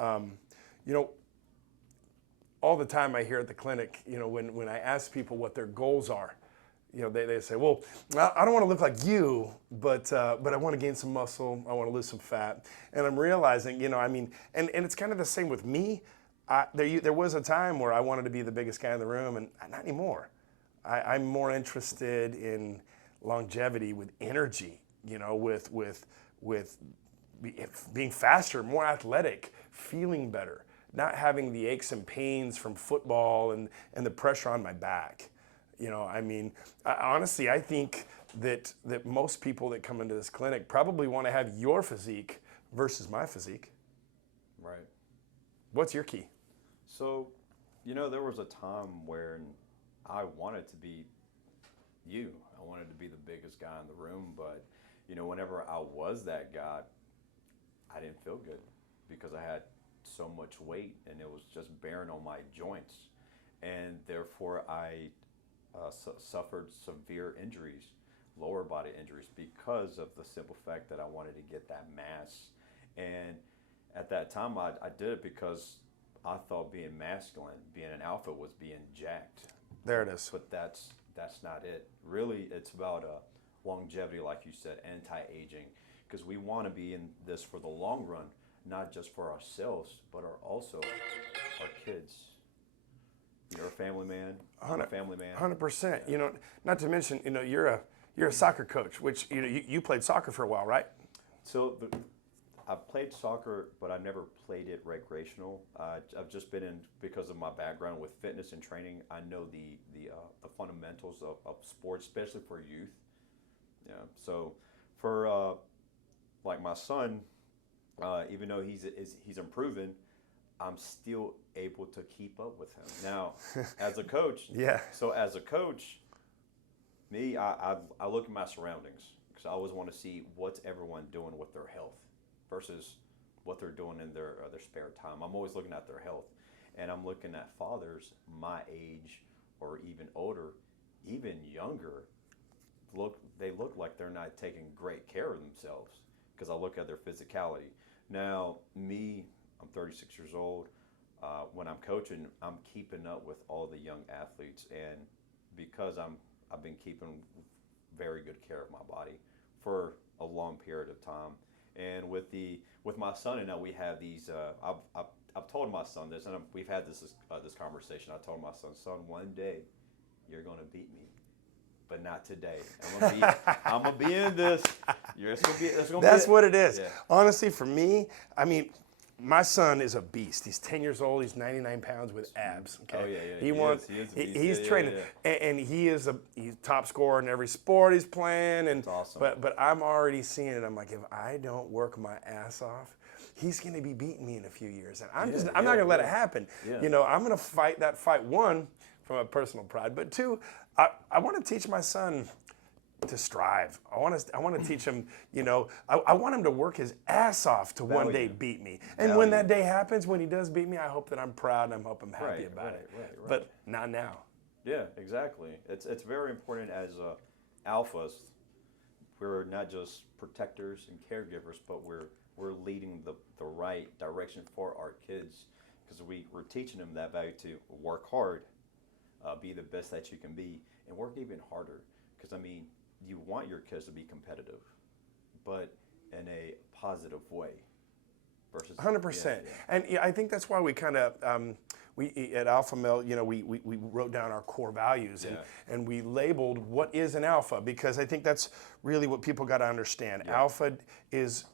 You know, all the time I hear at the clinic, you know, when I ask people what their goals are, you know, they say, well, I don't want to look like you, but I want to gain some muscle, I want to lose some fat. And I'm realizing, you know, I mean, and it's kind of the same with me. There was a time where I wanted to be the biggest guy in the room, and not anymore. I'm more interested in longevity with energy, you know, with being faster, more athletic, feeling better, not having the aches and pains from football and the pressure on my back. You know, I mean, honestly, I think that most people that come into this clinic probably want to have your physique versus my physique. Right. What's your key? So, you know, there was a time where I wanted to be you. I wanted to be the biggest guy in the room, but, you know, whenever I was that guy, I didn't feel good because I had so much weight and it was just bearing on my joints. And therefore, I suffered severe injuries, lower body injuries, because of the simple fact that I wanted to get that mass. And at that time, I did it because I thought being masculine, being an alpha, was being jacked. There it is. But that's not it. Really, it's about longevity, like you said, anti-aging, because we want to be in this for the long run, not just for ourselves, but also our kids. You're a family man. I'm a family man. 100%. You know, not to mention, you know, you're a soccer coach, which, you know, you played soccer for a while, right? So I played soccer, but I never played it recreational. I've just been in, because of my background with fitness and training, I know the fundamentals of sports, especially for youth. Yeah. So for like my son, even though he's improving, I'm still able to keep up with him. Now, as a coach, Yeah. So as a coach, me, I look at my surroundings because I always want to see what's everyone doing with their health versus what they're doing in their spare time. I'm always looking at their health, and I'm looking at fathers my age or even older, even younger. They look like they're not taking great care of themselves because I look at their physicality. Now, me, I'm 36 years old. When I'm coaching, I'm keeping up with all the young athletes, and because I've been keeping very good care of my body for a long period of time. And with my son, and now we have these. I've told my son this, and we've had this conversation. I told my son, one day you're gonna beat me, but not today. I'm gonna be in this. That's what it is. Yeah. Honestly, for me, I mean, my son is a beast. He's 10 years old. He's 99 pounds with abs. Okay? Oh yeah. He's training, and he's top scorer in every sport he's playing. And that's awesome. But I'm already seeing it. I'm like, if I don't work my ass off, he's going to be beating me in a few years, and I'm not going to let it happen. Yeah. You know, I'm going to fight that fight. One, from a personal pride, but two, I want to teach my son to strive. I want to teach him, you know, I want him to work his ass off to one day beat me. And when that day happens, when he does beat me, I hope that I'm proud and I hope I'm happy about it. Right. But not now. Yeah, exactly. It's very important as alphas. We're not just protectors and caregivers, but we're leading the right direction for our kids, because we're teaching them that value to work hard, be the best that you can be, and work even harder. Because, I mean, you want your kids to be competitive, but in a positive way. Versus 100%. And I think that's why we kind of, we at Alpha Male, you know, we wrote down our core values and we labeled what is an alpha, because I think that's really what people got to understand. Yeah. Alpha is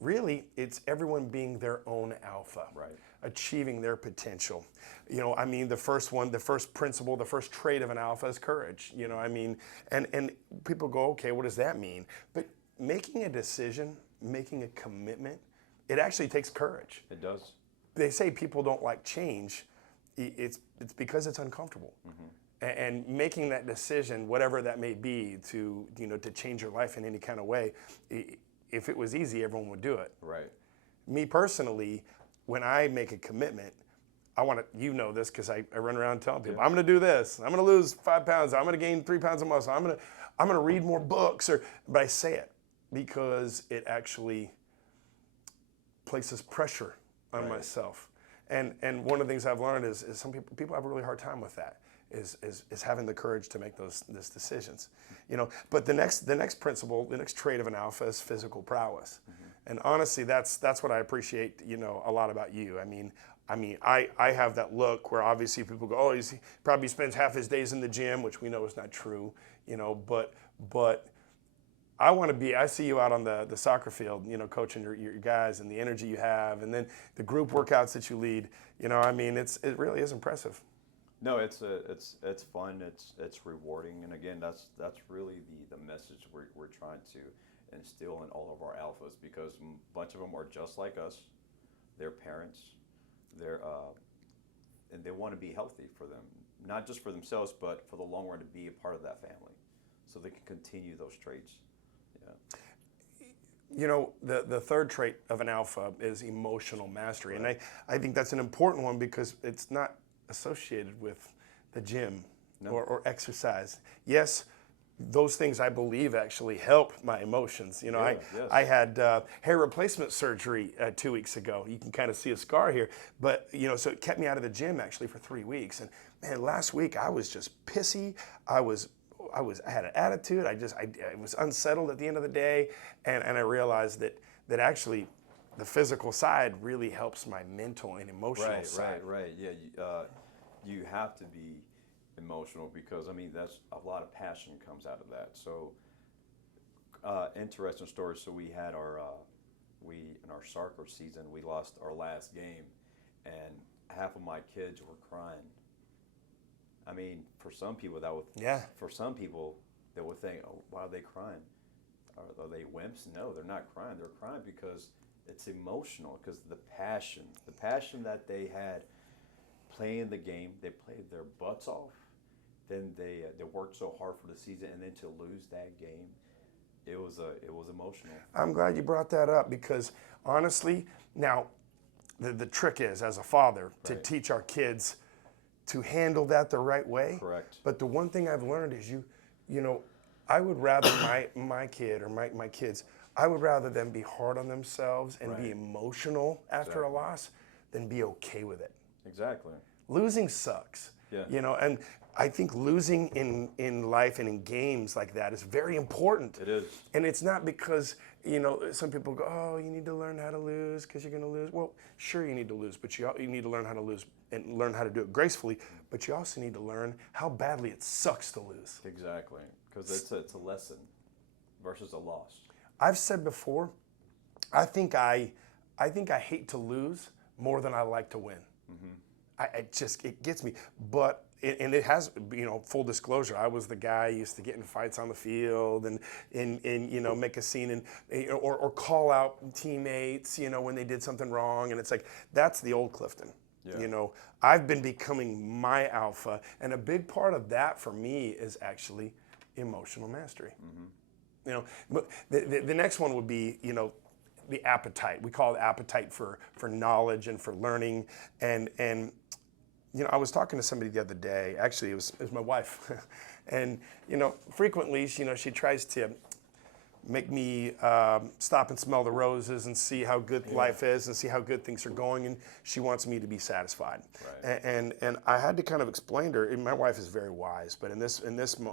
really, it's everyone being their own alpha. Right. Achieving their potential. You know, I mean, the first principle, the first trait of an alpha is courage. You know, I mean, and people go, okay, what does that mean? But making a decision, making a commitment, it actually takes courage. It does. They say people don't like change. It's because it's uncomfortable. Mm-hmm. And making that decision, whatever that may be, to change your life in any kind of way, if it was easy, everyone would do it. Right. Me personally, when I make a commitment, I want to, you know this, because I run around telling people, I'm going to do this. I'm going to lose 5 pounds. I'm going to gain 3 pounds of muscle. I'm going to read more books. But I say it because it actually places pressure on myself. And one of the things I've learned is some people have a really hard time with that. Is having the courage to make those decisions, But the next principle, the next trait of an alpha is physical prowess, and honestly, that's what I appreciate, a lot about you. I have that look where obviously people go, oh, he probably spends half his days in the gym, which we know is not true, But I see you out on the soccer field, coaching your guys and the energy you have, and then the group workouts that you lead. It really is impressive. No, it's fun. It's rewarding, and again, that's really the message we're trying to instill in all of our alphas, because a bunch of them are just like us. They're parents. And they want to be healthy for them, not just for themselves, but for the long run, to be a part of that family, so they can continue those traits. Yeah. The third trait of an alpha is emotional mastery, and I think that's an important one because it's not associated with the gym or exercise. Yes, those things I believe actually help my emotions. I had hair replacement surgery 2 weeks ago. You can kind of see a scar here, but so it kept me out of the gym actually for 3 weeks. And man, last week I was just pissy. I had an attitude. I was unsettled at the end of the day, and I realized that actually the physical side really helps my mental and emotional side. Right. Yeah, you have to be emotional, because that's a lot of passion comes out of that. So interesting story. So we had in our soccer season, we lost our last game, and half of my kids were crying. For some people they would think, oh, why are they crying? Are they wimps? No, they're not crying. They're crying because it's emotional, because the passion that they had playing the game, they played their butts off. Then they worked so hard for the season, and then to lose that game, it was emotional. I'm glad you brought that up, because honestly, now the trick is, as a father, to teach our kids to handle that the right way. Correct. But the one thing I've learned is I would rather my kid or my kids, I would rather them be hard on themselves and be emotional after a loss than be okay with it. Exactly. Losing sucks. Yeah. And I think losing in life and in games like that is very important. It is. And it's not because, some people go, oh, you need to learn how to lose because you're going to lose. Well, sure, you need to lose, but you need to learn how to lose and learn how to do it gracefully. But you also need to learn how badly it sucks to lose. Exactly. Because it's a lesson versus a loss. I've said before, I think I hate to lose more than I like to win. It gets me. But it has, full disclosure, I was the guy who used to get in fights on the field and make a scene or call out teammates, when they did something wrong. And it's like, that's the old Clifton. Yeah. I've been becoming my alpha, and a big part of that for me is actually emotional mastery. But the next one would be, the appetite. We call it appetite for knowledge and for learning. And I was talking to somebody the other day. Actually, it was my wife, and frequently, she tries to make me stop and smell the roses and see how good life is and see how good things are going, and she wants me to be satisfied. Right. And I had to kind of explain to her. And my wife is very wise, but in this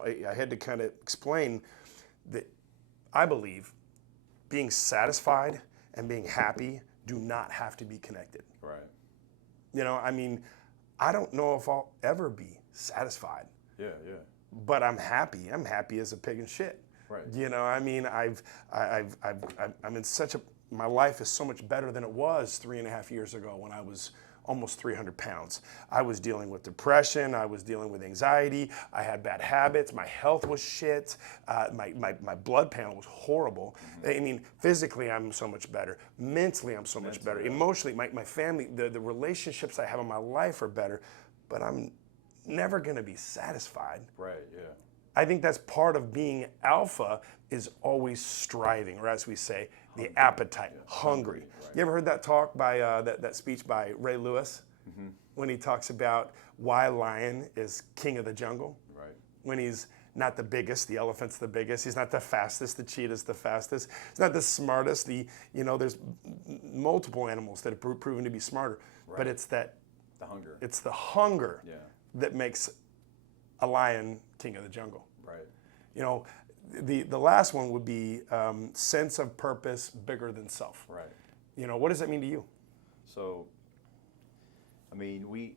I had to kind of explain that I believe being satisfied and being happy do not have to be connected. Right. I don't know if I'll ever be satisfied. Yeah. But I'm happy. I'm happy as a pig in shit. Right. I'm in my life is so much better than it was 3.5 years ago when I was almost 300 pounds. I was dealing with depression. I was dealing with anxiety. I had bad habits. My health was shit. My blood panel was horrible. Physically, I'm so much better. Mentally, I'm so much better. Emotionally, my family, the relationships I have in my life are better, but I'm never going to be satisfied. Right, yeah. I think that's part of being alpha, is always striving, or as we say, the appetite, hungry. Right. You ever heard that talk by, that speech by Ray Lewis? When he talks about why lion is king of the jungle? Right. When he's not the biggest. The elephant's the biggest. He's not the fastest. The cheetah's the fastest. He's not the smartest. There's multiple animals that have proven to be smarter, Right. but it's the hunger Yeah. that makes a lion king of the jungle. Right. The last one would be sense of purpose bigger than self. Right. What does that mean to you? So, I mean, we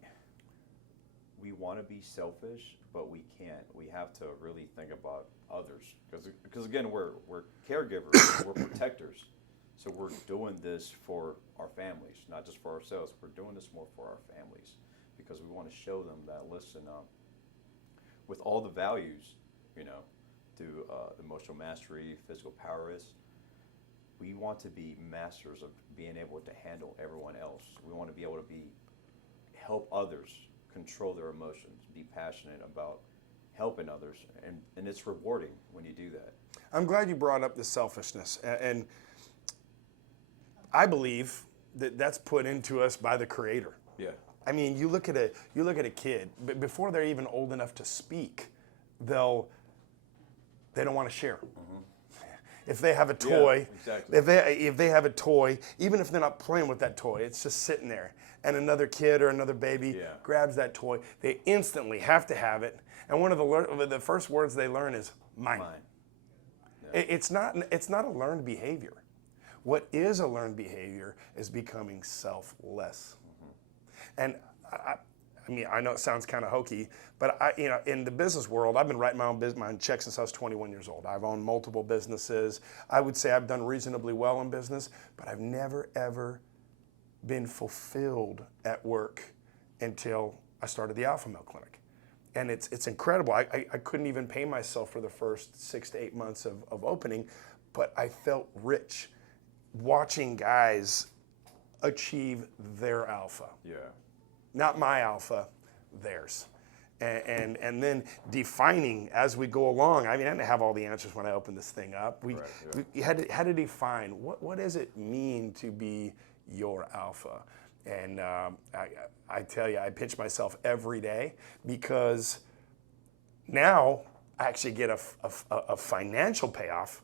want to be selfish, but we can't. We have to really think about others, because again, we're caregivers, we're protectors. So we're doing this for our families, not just for ourselves. We're doing this more for our families, because we want to show them that, listen, with all the values, through emotional mastery, physical prowess, we want to be masters of being able to handle everyone else. We want to be able to help others control their emotions, be passionate about helping others, and it's rewarding when you do that. I'm glad you brought up the selfishness, and I believe that that's put into us by the Creator. Yeah. I mean, you look at a kid, but before they're even old enough to speak, they don't want to share. If they have a toy, Yeah, exactly. if they have a toy, even if they're not playing with that toy, it's just sitting there, and another kid or another baby Yeah. grabs that toy, they instantly have to have it, and one of the first words they learn is mine. Mine. It's not a learned behavior. What is a learned behavior is becoming selfless. And I know it sounds kind of hokey, but in the business world, I've been writing my own checks since I was 21 years old. I've owned multiple businesses. I would say I've done reasonably well in business, but I've never ever been fulfilled at work until I started the Alpha Male Clinic. And it's incredible. I couldn't even pay myself for the first 6 to 8 months of opening, but I felt rich watching guys achieve their alpha. Yeah. Not my alpha, theirs. And then defining as we go along. I mean, I didn't have all the answers when I opened this thing up. We had to define what does it mean to be your alpha. And I tell you, I pinch myself every day, because now I actually get a financial payoff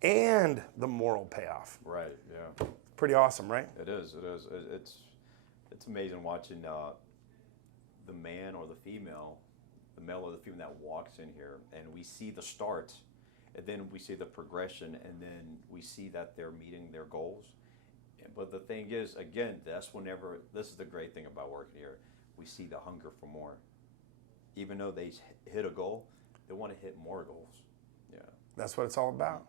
and the moral payoff. Right. Yeah. Pretty awesome, right? It is. It's amazing watching the man or the female, the male or the female that walks in here, and we see the start, and then we see the progression, and then we see that they're meeting their goals. But the thing is, again, this is the great thing about working here. We see the hunger for more. Even though they hit a goal, they want to hit more goals. Yeah. That's what it's all about.